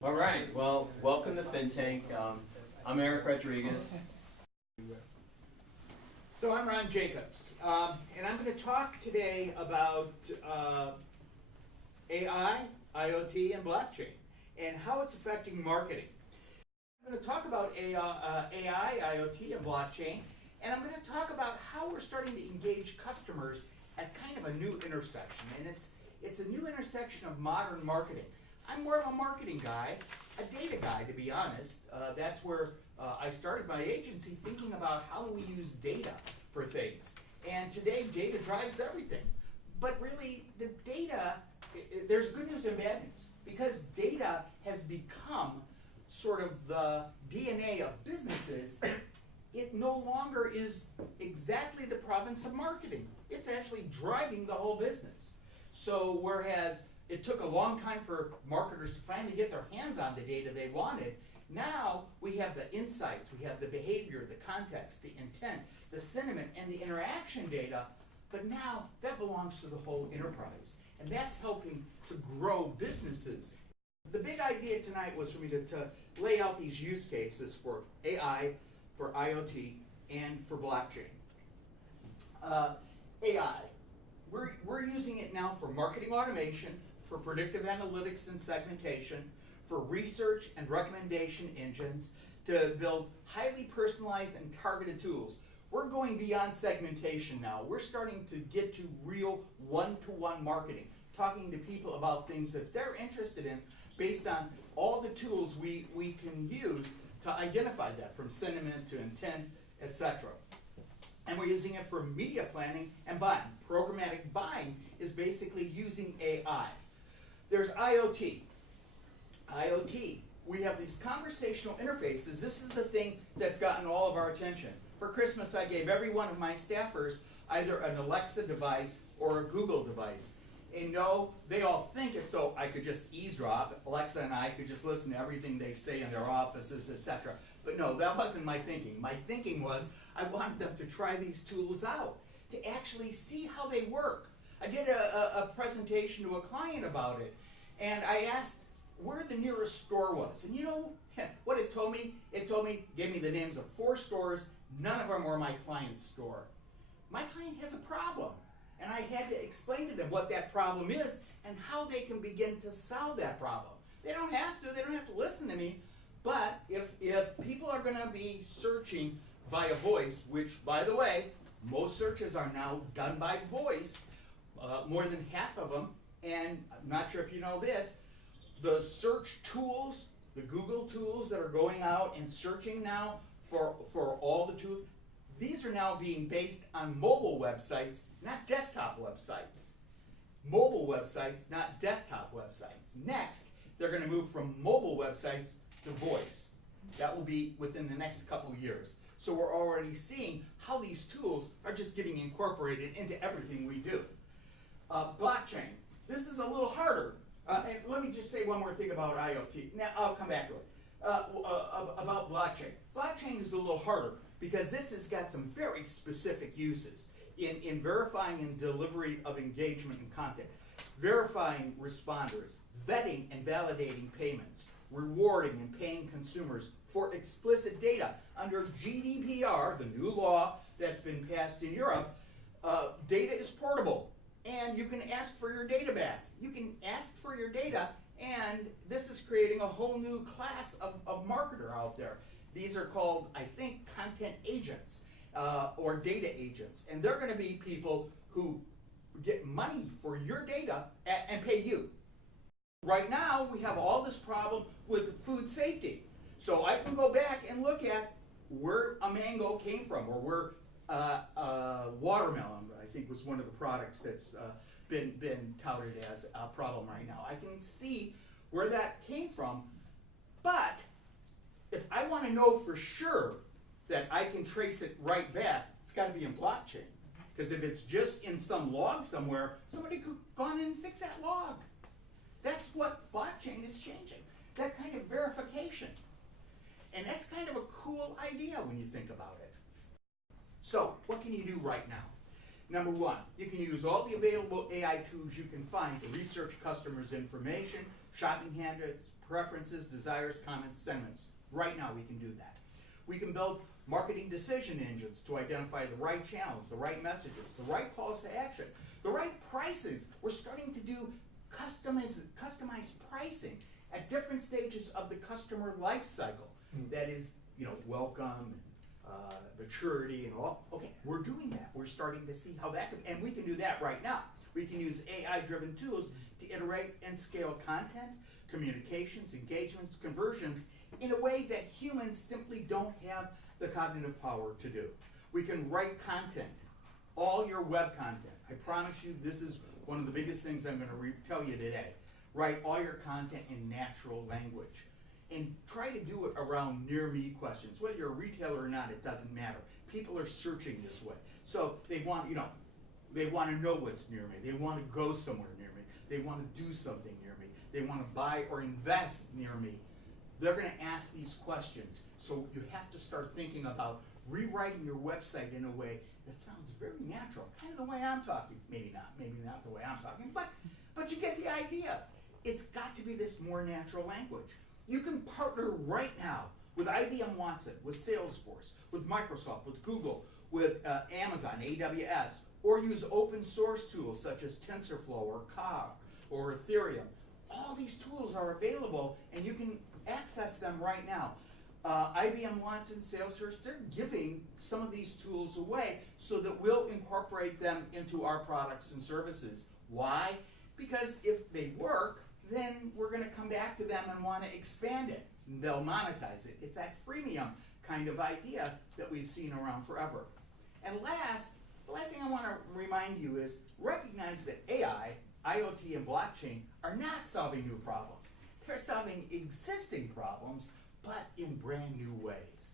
All right, well, welcome to FinTank. I'm Eric Rodriguez. So I'm Ron Jacobs, and I'm going to talk today about AI, IoT, and blockchain, and how it's affecting marketing. I'm going to talk about AI, IoT, and blockchain, and I'm going to talk about how we're starting to engage customers at kind of a new intersection, and it's a new intersection of modern marketing. I'm more of a marketing guy, a data guy, to be honest. That's where I started my agency, thinking about how do we use data for things. And today, data drives everything. But really, the data, there's good news and bad news, because data has become sort of the DNA of businesses. It no longer is exactly the province of marketing. It's actually driving the whole business. So whereas it took a long time for marketers to finally get their hands on the data they wanted, now we have the insights, we have the behavior, the context, the intent, the sentiment, and the interaction data, but now that belongs to the whole enterprise. And that's helping to grow businesses. The big idea tonight was for me to lay out these use cases for AI, for IoT, and for blockchain. AI, we're using it now for marketing automation, for predictive analytics and segmentation, for research and recommendation engines, to build highly personalized and targeted tools. We're going beyond segmentation now. We're starting to get to real one-to-one marketing, talking to people about things that they're interested in based on all the tools we can use to identify that, from sentiment to intent, etc. And we're using it for media planning and buying. Programmatic buying is basically using AI. There's IoT. IoT, we have these conversational interfaces. This is the thing that's gotten all of our attention. For Christmas, I gave every one of my staffers either an Alexa device or a Google device. And no, they all think it's so I could just eavesdrop. Alexa and I could just listen to everything they say in their offices, etc. But no, that wasn't my thinking. My thinking was I wanted them to try these tools out, to actually see how they work. I did a presentation to a client about it, and I asked where the nearest store was. And you know what it told me? It gave me the names of 4 stores. None of them were my client's store. My client has a problem, and I had to explain to them what that problem is and how they can begin to solve that problem. They don't have to listen to me, but if people are going to be searching via voice, which, by the way, most searches are now done by voice, more than half of them, and I'm not sure if you know this, the search tools, the Google tools that are going out and searching now for all the tools, these are now being based on mobile websites, not desktop websites. Mobile websites, not desktop websites. Next, they're going to move from mobile websites to voice. That will be within the next couple years. So we're already seeing how these tools are just getting incorporated into everything we do. Blockchain. This is a little harder. And let me just say one more thing about IoT. Now, I'll come back to it. About blockchain. Blockchain is a little harder because this has got some very specific uses in verifying and delivery of engagement and content, verifying responders, vetting and validating payments, rewarding and paying consumers for explicit data. Under GDPR, the new law that's been passed in Europe, data is portable. And you can ask for your data back. You can ask for your data, and this is creating a whole new class of marketer out there. These are called, I think, content agents or data agents. And they're going to be people who get money for your data and pay you. Right now, we have all this problem with food safety. So I can go back and look at where a mango came from, or where watermelon, I think, was one of the products that's been touted as a problem right now. I can see where that came from, but if I want to know for sure that I can trace it right back, it's got to be in blockchain. Because if it's just in some log somewhere, somebody could go on and fix that log. That's what blockchain is changing, that kind of verification. And that's kind of a cool idea when you think about it. So, what can you do right now? Number one, you can use all the available AI tools you can find to research customers' information, shopping habits, preferences, desires, comments, sentiments. Right now we can do that. We can build marketing decision engines to identify the right channels, the right messages, the right calls to action, the right prices. We're starting to do customized pricing at different stages of the customer life cycle. That is, welcome, maturity, and all. Okay, we're doing that. We're starting to see how that can, and we can do that right now. We can use AI-driven tools to iterate and scale content, communications, engagements, conversions in a way that humans simply don't have the cognitive power to do. We can write content, all your web content. I promise you this is one of the biggest things I'm going to tell you today. Write all your content in natural language. And try to do it around near-me questions. Whether you're a retailer or not, it doesn't matter. People are searching this way. So they want, they want to know what's near me. They want to go somewhere near me. They want to do something near me. They want to buy or invest near me. They're going to ask these questions. So you have to start thinking about rewriting your website in a way that sounds very natural. Kind of the way I'm talking. Maybe not the way I'm talking, but you get the idea. It's got to be this more natural language. You can partner right now with IBM Watson, with Salesforce, with Microsoft, with Google, with Amazon, AWS, or use open source tools such as TensorFlow or Car or Ethereum. All these tools are available and you can access them right now. IBM Watson, Salesforce, they're giving some of these tools away so that we'll incorporate them into our products and services. Why? Because if they work, then we're going to come back to them and want to expand it. They'll monetize it. It's that freemium kind of idea that we've seen around forever. And the last thing I want to remind you is recognize that AI, IoT, and blockchain are not solving new problems. They're solving existing problems, but in brand new ways.